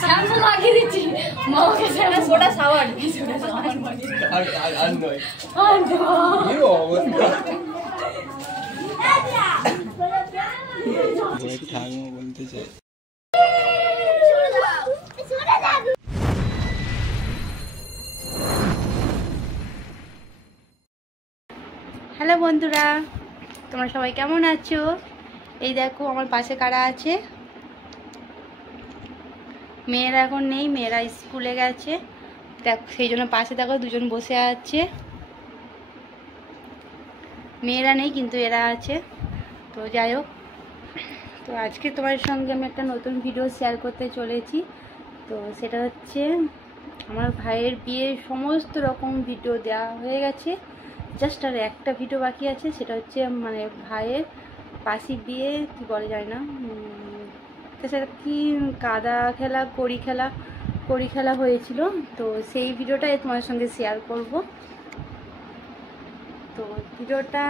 Shampoo লাগিয়ে দিচ্ছি মামাকে সোডা সাবান আর নয় কি অবস্থা ঠাকুমা বলতে চাই। হ্যালো বন্ধুরা, তোমরা সবাই কেমন আছো? এই দেখো আমার পাশে কারা আছে। মেয়েরা এখন নেই, মেয়েরা স্কুলে গেছে, দেখ সেই জন্য পাশে দেখো দুজন বসে আছে। মেয়েরা নেই কিন্তু এরা আছে। তো যাই হোক, তো আজকে তোমার সঙ্গে আমি একটা নতুন ভিডিও শেয়ার করতে চলেছি। তো সেটা হচ্ছে আমার ভাইয়ের বিয়ের সমস্ত রকম ভিডিও দেওয়া হয়ে গেছে, জাস্ট আর একটা ভিডিও বাকি আছে। সেটা হচ্ছে মানে ভাইয়ের পাশি বিয়ে, কি বলে যায় না, তো সেটা কি কাদা খেলা কড়ি খেলা হয়েছিল। তো সেই ভিডিওটাই তোমার সঙ্গে শেয়ার করব। তো ভিডিওটা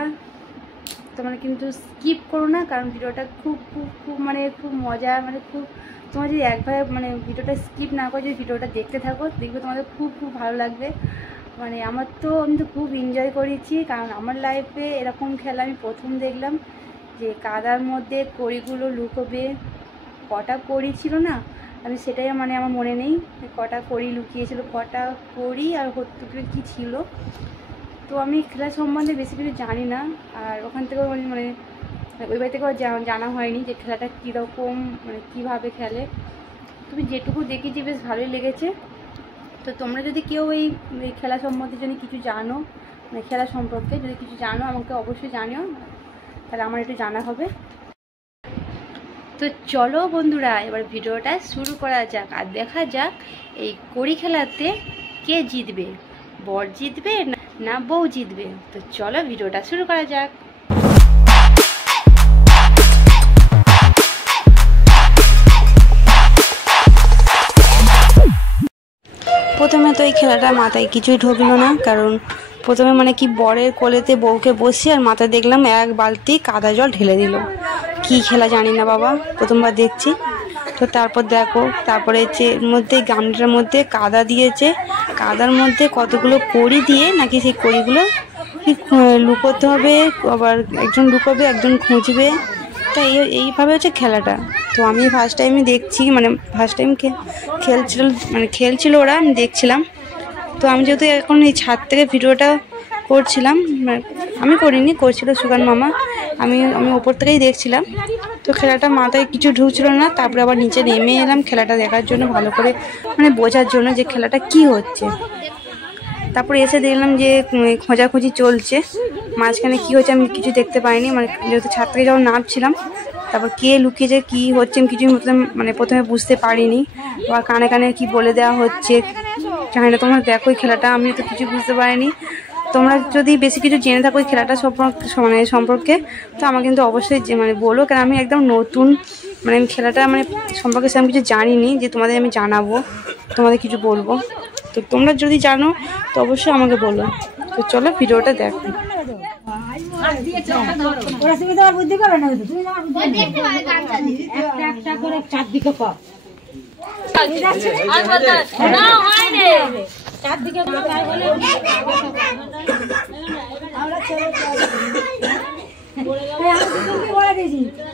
তোমরা কিন্তু স্কিপ করো না, কারণ ভিডিওটা খুব খুব খুব মানে খুব মজা, মানে খুব তোমরা যদি একবার মানে ভিডিওটা স্কিপ না করে যদি ভিডিওটা দেখতে থাকো, দেখবে তোমাদের খুব খুব ভালো লাগবে। মানে আমি তো খুব এনজয় করেছি, কারণ আমার লাইফে এরকম খেলা আমি প্রথম দেখলাম, যে কাদার মধ্যে কড়িগুলো লুকোবে। কটা কড়ি ছিল না, আমি সেটাই মানে আমার মনে নেই কটা কড়ি লুকিয়েছিল, কটা কড়ি আর হত্যুকরে কী ছিল। তো আমি খেলা সম্বন্ধে বেশি কিছু জানি না, আর ওখান থেকেও মানে ওই বাড়ি থেকেও জানা হয়নি যে খেলাটা কীরকম, মানে কীভাবে খেলে। তুমি যেটুকু দেখেছি বেশ ভালোই লেগেছে। তো তোমরা যদি কেউ এই খেলা সম্বন্ধে যদি কিছু জানো, মানে খেলা সম্পর্কে যদি কিছু জানো, আমাকে অবশ্যই জানিও, তাহলে আমার একটু জানা হবে। তো চলো বন্ধুরা, এবার ভিডিওটা শুরু করা যাক, আর দেখা যাক এই কড়ি খেলাতে কে জিতবে, বর জিতবে না বউ জিতবে। তো চলো ভিডিওটা শুরু করা যাক। প্রথমে তো এই খেলাটা মাথায় কিছুই ঢুকলো না, কারণ প্রথমে মানে কি বরের কোলেতে বউকে বসিয়ে আর মাথায় দেখলাম এক বালতি কাদা জল ঢেলে দিল। কি খেলা জানি না বাবা, প্রথমবার দেখছি। তো তারপর দেখো, তারপরে যে মধ্যে গামলাটার মধ্যে কাদা দিয়েছে, কাদার মধ্যে কতগুলো কড়ি দিয়ে নাকি সেই কড়িগুলো লুকোতে হবে, আবার একজন লুকোবে একজন খুঁজবে। তা এইভাবে হচ্ছে খেলাটা। তো আমি ফার্স্ট টাইমই দেখছি, মানে ফার্স্ট টাইম খেলছিল ওরা, আমি দেখছিলাম। তো আমি যেহেতু এখন এই ছাদ থেকে ভিডিওটা করছিলাম, আমি করিনি, করছিল সুগান মামা, আমি ওপর থেকেই দেখছিলাম। তো খেলাটা মাথায় কিছু ঢুকছিল না, তারপরে আবার নিচে নেমে এলাম খেলাটা দেখার জন্য, ভালো করে মানে বোঝার জন্য যে খেলাটা কি হচ্ছে। তারপরে এসে দেখলাম যে খোঁজাখুঁজি চলছে, মাঝখানে কি হচ্ছে আমি কিছু দেখতে পাইনি, মানে যেহেতু ছাদ থেকে যখন নামছিলাম। তারপর কে লুকিয়েছে কি হচ্ছে আমি কিছু মানে প্রথমে বুঝতে পারিনি, বা কানে কানে কি বলে দেওয়া হচ্ছে জানি না। তোমরা দেখো খেলাটা, আমি তো কিছু বুঝতে পারিনি। তোমরা যদি বেশি কিছু জেনে থাকো খেলাটা সম্পর্কে, তো আমাকে কিন্তু অবশ্যই মানে বলো, কারণ আমি একদম নতুন, মানে আমি খেলাটা মানে সম্পর্কে সেরকম কিছু জানিনি যে তোমাদের আমি জানাবো, তোমাদের কিছু বলবো। তো তোমরা যদি জানো তো অবশ্যই আমাকে বলো। তো চলো ভিডিওটা দেখো। চারদিকে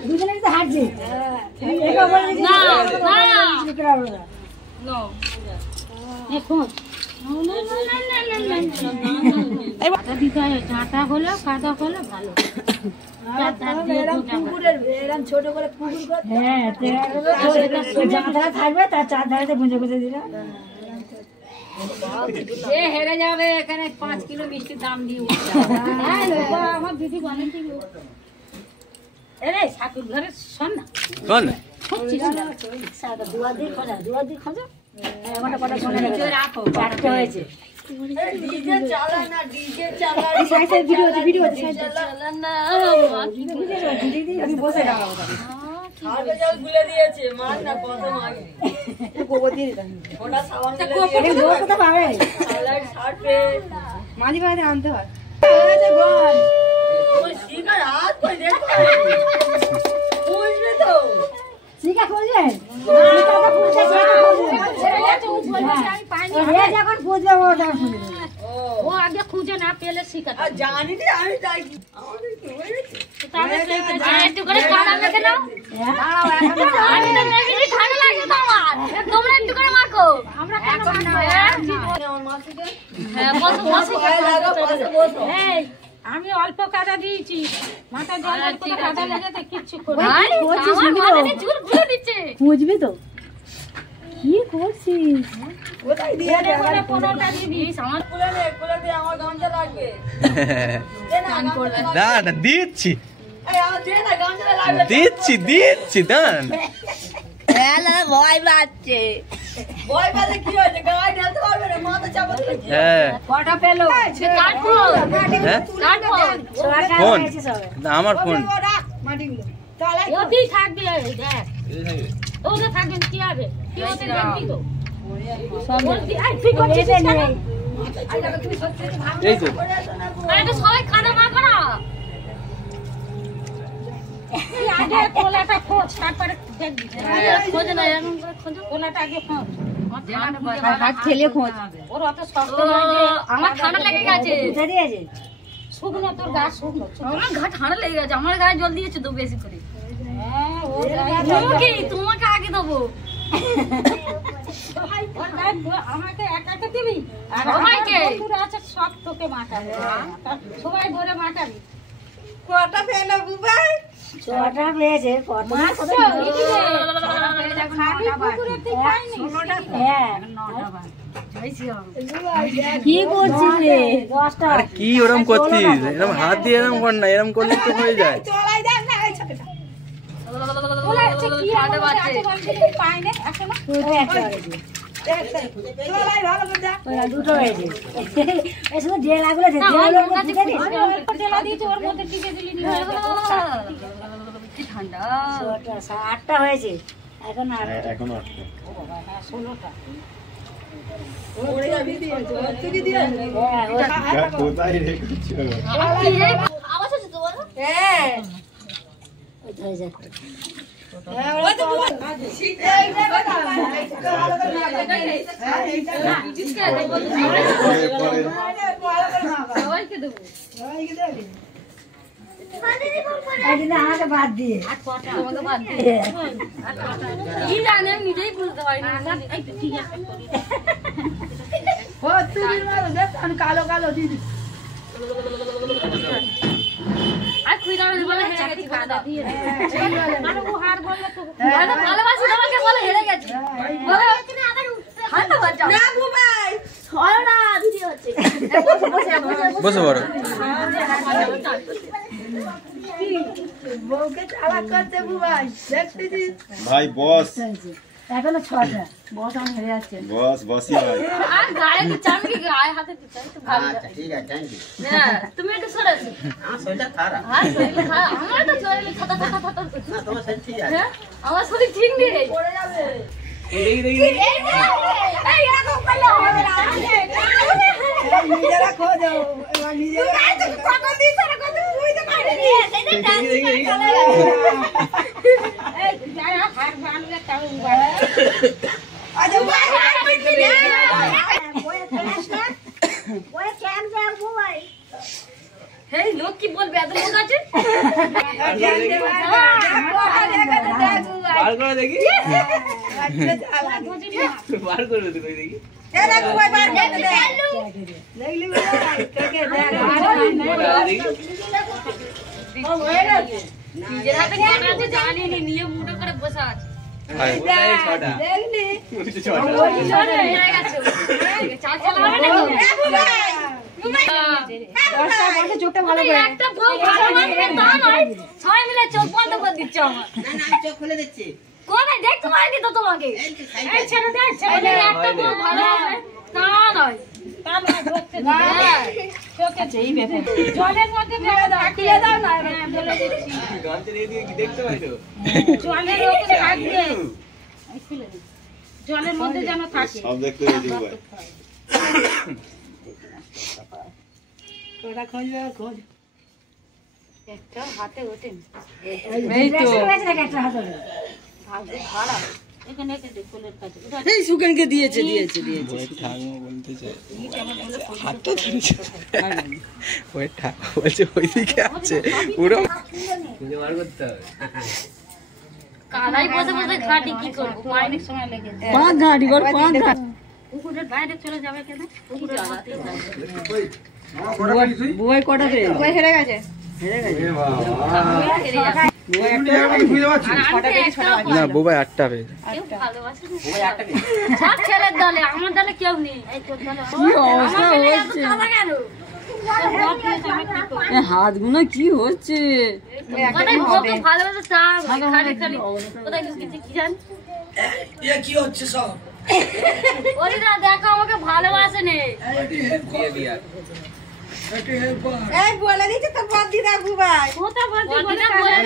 দুজনে হাঁটছে চাটা হলে কাদা হলে ভালো। ছোট করে পুকুর, হ্যাঁ থাকবে তার চার ধারে গুঁজে গুঁজে দিলে হেরে যাবে। এখানে 5 কিলো মিষ্টির দাম দিয়ে আমার দিদি বলেন ঠাকুর ঘরে শোন না দুয়াদি খোঁজা চারটে হয়েছে। বসে মাঝে মাঝে আনতে হয়। শিখা খুঁজবে যখন খুঁজবে ও যখন খুঁজবে ও আগে খুঁজে না পেলে শিখাতে জানি না আমি যাই তাহলে একটু করে কাদা মেখে নাও দাঁড়াও আমি তো মেখে ঠান্ডা লাগছে তো আমার তোমরা একটু করে মাখো আমরা কেন মাখবো হ্যাঁ বসো বসো এই আমি অল্প কাদা দিয়েছি মাথা জল একটু কাদা লেগেছে কিচ্ছু করবে না আমার মাথাতে চুল ঘুরে দিচ্ছে খুঁজবি তো কি করছিস কোথায় দিয়ে দে করে 15টা দিবি আমার কুলে দিয়ে আমার গামছা লাগবে না না দিচ্ছি এই আমার দে না গামছা লাগবে দিচ্ছি দান ভয় পাচ্ছে কি হয়েছে গায়ে ঢালতে পারবে না মাথা চাপা দিয়েছে হ্যাঁ কটা পেলো কাটবো হ্যাঁ কাটবো ফোন না আমার ফোন মাটিগুলো তলায় ওদি থাকবে দেখ ওদের থাকবে কি হবে কি ওদের দেখবি তো ওদি আই ঠিক করছিস কেন এই তো আরে তো সবাই কাদা মাখো না এই আগে কোলাটা খোঁজ তারপরে দেখবি খোঁজ না এরকম করে খোঁজ কোলাটা আগে খোঁজ হাত ঠেলে খোঁজ ওর অত শক্ত নয় যে আমার ঠান্ডা লেগে গেছে বুঝে দিয়েছে শুকনো তোর গা শুকনো আমার ঘা ঠান্ডা লেগে গেছে আমার গায়ে জল দিয়েছে তো বেশি করে হ্যাঁ ও তোমাকে আগে দেবো আমাকে একাকে দিবি আর সবাইকে। আমার আছে সব তোকে মাখাবে সবাই ধরে মাখাবি কটা ফেলো বুবাই ছটা পেয়েছে কত খাবি পুকুরে তুই খাইনি হ্যাঁ কি করছিস রে 10টা আরে কি ওরম করছিস এরকম হাত দিয়ে এরম কর না এরম করলে তো হয়ে যায় চলাই দেখ না এই ছোটটা বলে আছে কি ঠান্ডা আমার বাজছে। আছে বলছি তুই পাইনে এখনো ওই একটা হয়েছে চলাই ভালো করে দেখ ওরা দুটো হয়েছে এই শুধু ডেলাগুলো না, আমার মনে আছে দিতে আমি অল্প জেলা দিয়েছি ওর মধ্যে টিকে দিলি নি হয়ে গেছে। কি ঠান্ডা 8টা হয়েছে এখন আর ওরে যাবি দিয়ে তুই দিয়ে হ্যাঁ কোথায় রেখেছো আওয়াজ হচ্ছে তো বলো হ্যাঁ ওই হয়ে যায় ওই তো এই সবাইকে দেবো একদিন আমাকে বাদ দিয়ে তোমাকে বাদ দিয়ে কি জানি আমি নিজেই বুঝতে পারি না এই তো ঠিক আছে ও তুই মারো দেখ আমি কালো কালো দিদি আর খুইরা বলে হেরে গেছি কাদা দিয়ে দে। আর ও হার বললে তো বলো ভালোবাসি তোমাকে বলে হেরে গেছি বলো ঠান্ডা বাজা না বুবাই হয় না ভিডিও হচ্ছে বসে বড় বউকে চালাক করতে বুবাই দেখতেছিস ভাই বস এখনো 6টা বস আমি হেরে যাচ্ছে বস বসি ভাই আর গায়ে দিচ্ছি আমি কি গায়ে হাতে দিচ্ছি একটু ভালো ঠিক আছে থ্যাংক ইউ হ্যাঁ তুমি একটু সরে আসো আমার শরীরটা খারাপ আর শরীর খারাপ আমার তো শরীর খাতা খাতা খাতা করছে না তোমার শরীর ঠিক আছে হ্যাঁ আমার শরীর ঠিক নেই পড়ে যাবে এই এরকম করলে হবে না নিজেরা খোঁজো এবার নিজেরা কত দিন ধরে কত বুঝতে পারিনি সেটা ডান্স করে এই যারা হার বানলে তাও উবারে আচ্ছা ভাই এই লোক কি বলবে এত লোক আছে বার করে দেখি বার করে দেখি দেখি নিজের হাতে কেন আছে জানি নি নিয়ে মুঠো করে বসে আছে আর ওটাই ছটা দেখলি ছটা হয়ে গেছে চাল চাল হবে নাকি চোখটা ভালো করে একটা বউ ভালো মানবে তা নয় সবাই মিলে চোখ বন্ধ করে দিচ্ছে আমার চোখ খুলে দিচ্ছি কোথায় দেখতে পাইনি তো তোমাকে এই ছেড়ে দে ছেড়ে দে একটা বউ ভালো হবে তা নয় তা না ধরতে দে চোখে যেই ব্যাপার জলের মধ্যে কাটিয়ে দাও না হ্যাঁ বলে দিচ্ছি গানতে দিয়ে কি দেখতে পাইছো জলের ওপরে থাকবে এই খুলে দে। জলের মধ্যে যেন থাকে সব দেখতে পেয়েছি ভাই ওটা খোঁজবে খোঁজ একটা হাতে ওঠে এই তো একটা হাতে এখানে এসে দেখ কোলের কাছে এই সুকেনকে দিয়েছে ঠাকুমা বলতে চাই হাতটা ধরেছে ওই ঠাকুমা বলছে ওইদিকে আছে পুরো কালাই বসে বসে ঘাটি কি করবো মাইনের সময় লেগে যায়। পাঁচ ঘাটি কর পাঁচ ঘাটি পুকুরের বাইরে চলে যাবে কেন পুকুরের হাতেই যাবে। বুয়াই কটা পেয়ে ওই হেরে গেছে হেরে গেছে হেরে যাবে। বুয়াই একটা কটা পেয়েছে না বোবাই 8টা পেয়েছে কেউ ভালোবাসে না। সব ছেলের দলে আমার দলে কেউ নেই এই তোর দলে কি অবস্থা আমার দলে এত হচ্ছে কাদা কেন? তোর বাপ নিয়েছে, আমি কি করবো? এ হাতগুলো কি হচ্ছে কোথায় বউকে ভালোবাসে তা খালি খালি কোথায় লুকিয়েছে কি জানি ওরে না দেখো আমাকে ভালোবাসে নে এই বলে দিচ্ছে তোর বাদ দি রাখবু ভাই কোথা বলছি বলে বলে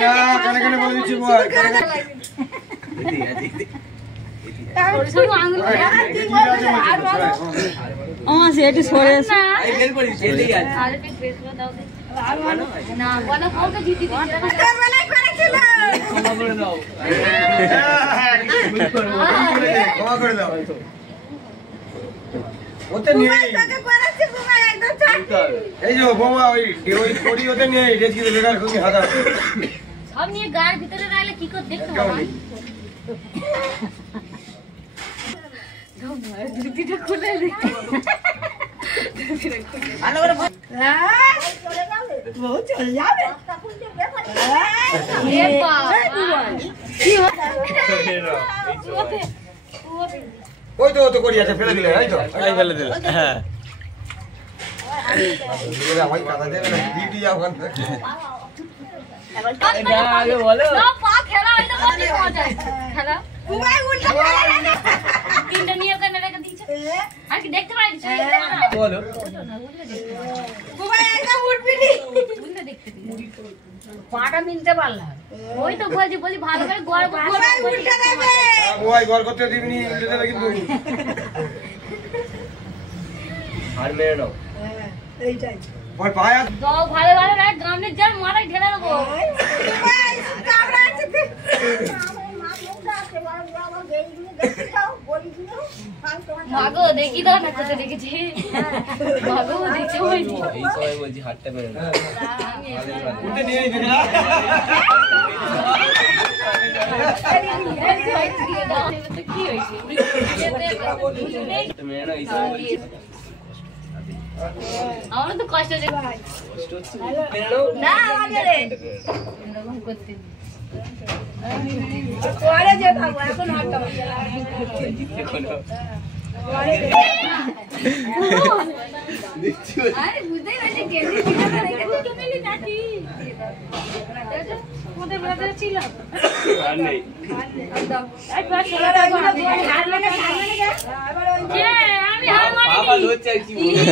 দিচ্ছি বল ওর সব আঙুল আমার সে একটু সরে এসে না আরে পিট বেসলো দাও দে না বলো বউকে জিতি দিতে বেলায় করেছিল ক্ষমা করে দাও ওতে নেই এই যে বোমা ওই কোড়ি ওতে নেই রেখে দে বেকার খুবই হাদা সব নিয়ে গায়ের ভিতরে রাখলে কি করে দেখতে পাবো দুটিটা খুলে দেখতে ওই তো তো কোড়ি আছে ফেলে দিলে এই তো এই ফেলে দিলে হ্যাঁ ভাই কাদা দেবে না দিদি এখন পা খেলা হয়তো কত মজা খেলা তিনটা নিয়ে ওখানে রেখে দিয়েছে আর কি দেখতে পাইনি বলো পাটা মিলতে পারলাম ওই তো বলছি ভালো করে গড় মোবাইল ঘর করতে দিবনি উল্টে দেবে কিন্তু আর মেরে নাও এইটাই ওই পায়া দাও ভালো ভালো রাখ গামনে যার মারাই ঢেলে দেবো মাগো দেখি দাও না কোথায় দেখেছি মাগো দেখছি ওই এই সময় বলছি হাতটা মেরে নাও উল্টে নিয়ে এই দেখলা কি হয়েছে মেরে নাও এই সময় বলছি আমার তো কষ্ট হচ্ছে মেরে নাও না আমাদের এরকম করতে পরে যে বাবু এখন হাতটা আরে বুঝতেই পারছি কেন্দ্রে কিভাবে রেখে দুটো মিলি নাকি ওদের ব্রাদার ছিল আর নেই একবার চলে যাবো আমি হার মানে কে আমি হার মানে বাবা ধরছে কি বলবো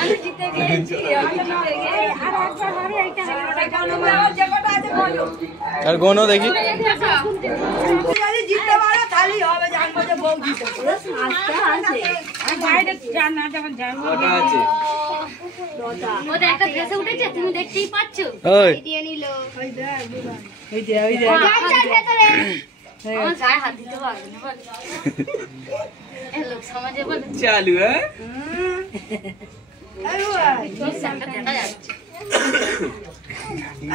আমি জিতে গেছি আমি জিতে গেছি আর একবার হারে এইটা যে কটা আছে বলো আর গোনো দেখি যদি জিততে পারো তাহলেই হবে জানবো যে বউ জিতে আর বাইরে জান না যখন জানবো ওটা আছে ওটা একটা ড্রেসে উঠেছে তুমি দেখতেই পাচ্ছ ওই ওই যে গামছার ভেতরে আমার গায়ে হাত দিতে পারবে না বল এই লোক সমাজে বলে চালু হ্যাঁ দেখা যাচ্ছে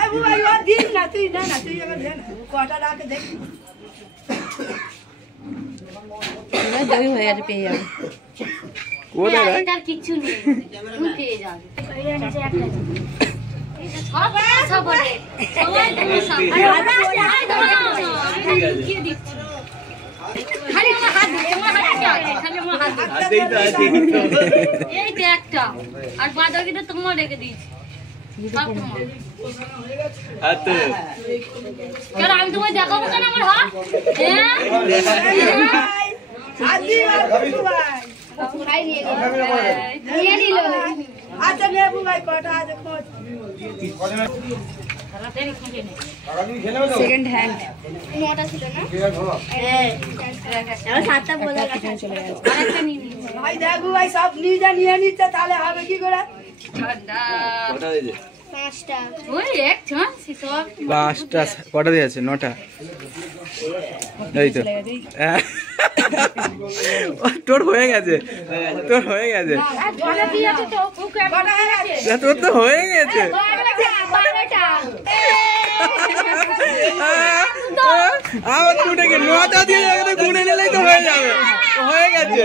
এই বুবাই ও দিন না তুই না তুই এবার দে না কটা রাখে দেখ জমি হয়ে গেছে পেয়ে যাবে কোথায় রাখ এটার কিচ্ছু নেই তুমি পেয়ে যাবে সব সব বলে সবাই তোমার সামনে লুকিয়ে দিচ্ছি খালি আমার হাত দিচ্ছে আমার হাত কি আছে খালি আমার হাত দিচ্ছে হাতেই তো আছে এই যে একটা আর বাদবাকিটা তোমার রেখে দিয়েছি সব তোমার হাত তো কেন আমি তোমায় দেখাবো কেন আমার হাত আদি বুবাই খাই নিয়ে নিল আচ্ছা নে বুবাই কটা আছে খোঁজ সেকেন্ড হ্যান্ড নটা ছিল না সাতটা বলে চলে গেছে আরেকটা নিয়ে নিল ভাই দেখ বুবাই সব নিয়ে নিচ্ছে তাহলে হবে কি করে ঠান্ডা ওটা হয়েছে ওই এক ছন সব 5টা কটা দিয়েছে 9টা এই তো তোর হয়ে গেছে তোর হয়ে গেছে তোর তো হয়ে গেছে আবার দুটাকে 9টা দিয়ে গুনে নিলেই তো হয়ে যাবে হয়ে গেছে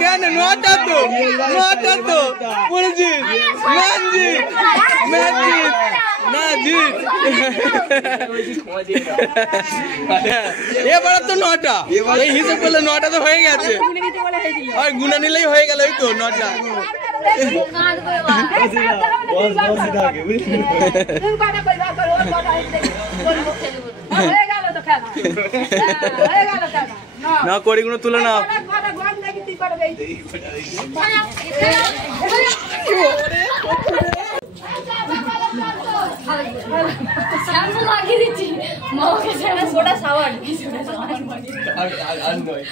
কেন 9টা তো বলেছি ম্যাজিক এবার তো 9টা এই হিসাব করলে 9টা তো হয়ে গেছে আর গুনা নিলেই হয়ে গেল এই তো 9টা না করি গুলো তুলে নাও শ্যাম্পু লাগিয়ে দিচ্ছি মাকে ছেড়ে সোডা সাবান আর নয়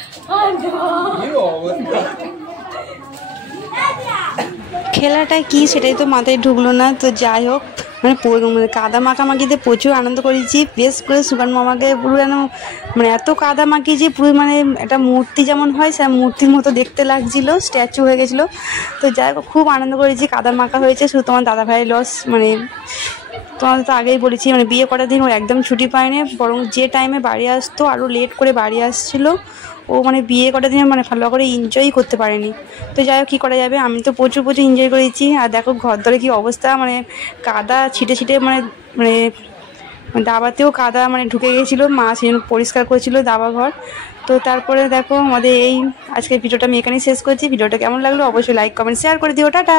খেলাটা কি সেটাই তো মাথায় ঢুকলো না। তো যাই হোক মানে কাদা মাখামাখিতে প্রচুর আনন্দ করেছি। বেশ করে সুগান মামাকে পুরো যেন মানে এত কাদা মাখিয়েছি পুরো মানে একটা মূর্তি যেমন হয় সে মূর্তির মতো দেখতে লাগছিল, স্ট্যাচু হয়ে গেছিলো। তো যাই হোক খুব আনন্দ করেছি, কাদা মাখা হয়েছে। শুধু তোমার দাদা ভাইয়ের লস, মানে তোমাদের তো আগেই বলেছি মানে বিয়ে করার দিন ও একদম ছুটি পায়নি, বরং যে টাইমে বাড়ি আসতো আরও লেট করে বাড়ি আসছিলো। ও মানে বিয়ে করার দিন মানে ভালো করে এনজয় করতে পারেনি। তো যাই হোক কী করা যাবে, আমি তো প্রচুর এনজয় করেছি। আর দেখো ঘর ধরে কী অবস্থা, মানে কাদা ছিটে ছিটে মানে মানে দাবাতেও কাদা মানে ঢুকে গেছিলো, মা সেই জন্য পরিষ্কার করেছিল দাবা ঘর। তো তারপরে দেখো আমাদের এই আজকের ভিডিওটা আমি এখানেই শেষ করছি। ভিডিওটা কেমন লাগলো অবশ্যই লাইক কমেন্ট শেয়ার করে দিও। টাটা।